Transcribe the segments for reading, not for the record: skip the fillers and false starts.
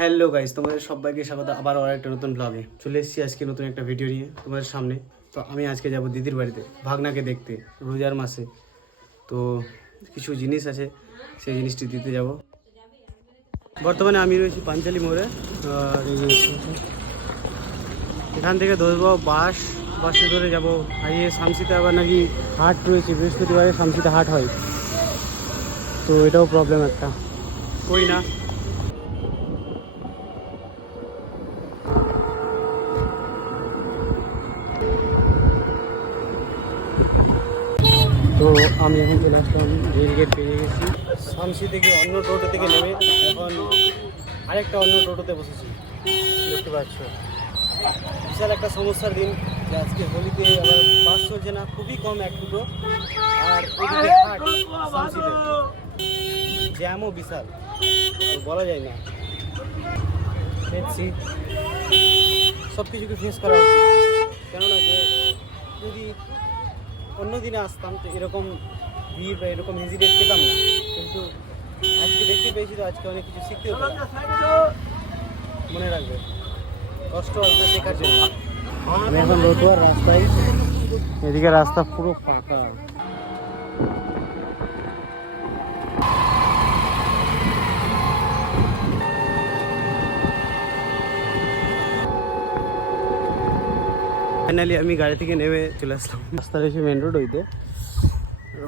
Hello guys, তোমাদের সবাইকে স্বাগত আবার একটা নতুন ব্লগে। চলে এসেছি আজকে নতুন একটা ভিডিও নিয়ে তোমাদের সামনে। তো আমি আজকে যাব দিদির বাড়িতে ভাগনাকে দেখতে রোজার মাসে। তো কিছু জিনিস আছে, সেই জিনিসটি দিতে যাব। বর্তমানে আমি রয়েছি পাঞ্চালি মোড়ে। আর এখান থেকে ধরবো বাসে ধরে যাব হাইয়ে শামসিতে। আবার নাকি হাট রয়েছে, বৃহস্পতিবারে শামসিতে হাট হয়, তো এটাও প্রবলেম একটা। কই না তো আমি এখন চলে আসলাম, রেল গেট পেরিয়ে গেছি। শামসি থেকে অন্য টোটো থেকে নেমে এখন আরেকটা অন্য টোটোতে বসেছি। দেখতে পাচ্ছ বিশাল একটা সমস্যার দিন, যে আজকে হোলিতে আবার বাস চলছে না, খুবই কম এক দুটো। আর ওইদিকে হাট শামসিতে, জ্যামও বিশাল, বলা যায় না। দেখছি সব কিছুকে ফেস করা উচিত, কেননা যে যদি অন্য দিনে আসতাম তো এরকম ভিড় বা এরকম হেজিটেট পেতাম না, কিন্তু আজকে দেখতে পেয়েছি তো আজকে অনেক কিছু শিখতেও পেলাম। মনে রাখবে, কষ্ট আসবে শেখার জন্য। আমি এখন রতুয়ার রাস্তায়, এদিকে রাস্তা পুরো ফাঁকা। ফাইনালি আমি গাড়ি থেকে নেমে চলে আসলাম। রাস্তা রয়েছে মেন রোড, ওইতে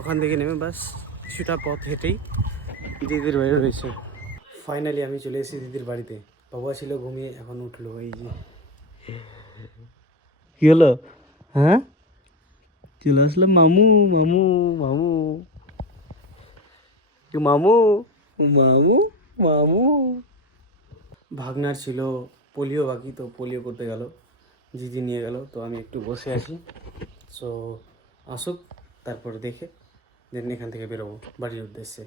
ওখান থেকে নেমে বাস কিছুটা পথ হেঁটেই দিদির বাড়ি রয়েছে। ফাইনালি আমি চলে এসেছি দিদির বাড়িতে। বাবা ছিল ঘুমিয়ে, এখন উঠলো। এই যে কি হলো, হ্যাঁ চলে আসলাম। মামু মামু মামু মামু মামু মামু। ভাগনার ছিল পোলিও বাকি, তো পোলিও করতে গেল, দিদি নিয়ে গেল। তো আমি একটু বসে আছি, সো আসুক, তারপর দেখে দেন এখান থেকে বেরোবো বাড়ির উদ্দেশ্যে।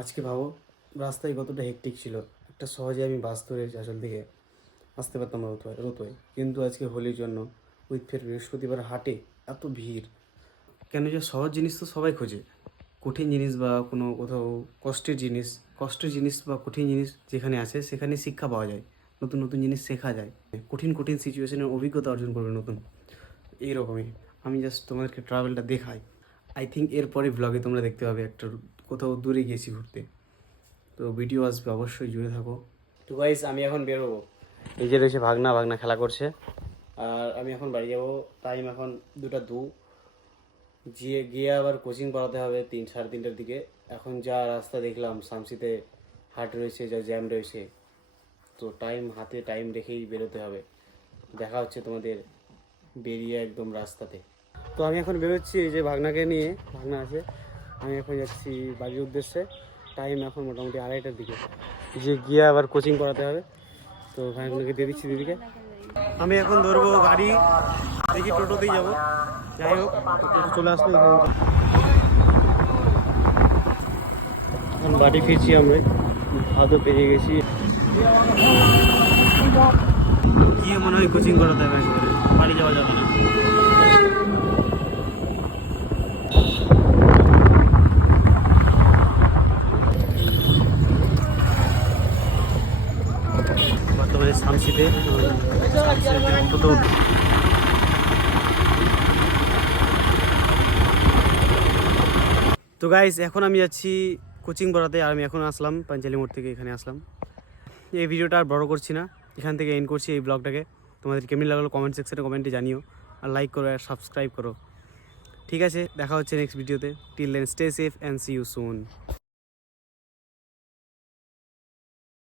আজকে ভাবো রাস্তায় কতটা হেকটিক ছিল। একটা সহজে আমি বাস ধরে আসল থেকে আসতে পারতাম রতোয়, কিন্তু আজকে হোলির জন্য ফের বৃহস্পতিবার হাটে এত ভিড়। কেন যে সহজ জিনিস তো সবাই খোঁজে, কঠিন জিনিস বা কোনো কোথাও কষ্টের জিনিস বা কঠিন জিনিস যেখানে আছে সেখানে শিক্ষা পাওয়া যায়, নতুন নতুন জিনিস শেখা যায়, কঠিন সিচুয়েশনের অভিজ্ঞতা অর্জন করবে নতুন। এইরকমই আমি জাস্ট তোমাদেরকে ট্রাভেলটা দেখাই। আই থিঙ্ক এরপরে ব্লগে তোমরা দেখতে পাবে একটা কোথাও দূরে গিয়েছি ঘুরতে, তো ভিডিও আসবে, অবশ্যই জুড়ে থাকো। তো গাইস আমি এখন বেরোবো। এই যে রয়েছে ভাগনা খেলা করছে, আর আমি এখন বাড়ি যাবো। টাইম এখন 2টা 2, গিয়ে আবার কোচিং পড়াতে হবে 3-3:30টার দিকে। এখন যা রাস্তা দেখলাম, শামসিতে হাট রয়েছে, যা জ্যাম রয়েছে, তো হাতে টাইম রেখেই বেরোতে হবে। দেখা হচ্ছে তোমাদের বেরিয়ে একদম রাস্তাতে। তো আমি এখন বেরোচ্ছি, এই যে ভাগনাকে নিয়ে, ভাগনা আছে, আমি এখন যাচ্ছি বাড়ির উদ্দেশ্যে। টাইম এখন মোটামুটি 2:30টার দিকে, যে গিয়ে আবার কোচিং করাতে হবে। তো ভাগনাকে দিয়ে দিচ্ছি দিদিকে। আমি এখন ধরবো গাড়ি, দেখি টোটোতেই যাবো। যাই হোক, চলে আসলো এখন বাড়ি ফিরছি। আমরা ভাতও পেয়ে গেছি, গিয়ে মনে হয় কোচিং করাতে হবে একবারে, বাড়ি যাওয়া যাবে না। বর্তমানে শামসিতে তো গাইস এখন আমি যাচ্ছি কোচিং পড়াতে। আর আমি এখন আসলাম পাঞ্চালি মোড় থেকে, এখানে আসলাম। এই ভিডিওটা আর বড় করছি না, এখান থেকে এন্ড করছি এই ব্লগটাকে। তোমাদের কেমন লাগলো কমেন্ট সেকশনে কমেন্টে জানিও, আর লাইক করো আর সাবস্ক্রাইব করো। ঠিক আছে, দেখা হচ্ছে নেক্সট ভিডিওতে। Till then stay safe and see you soon.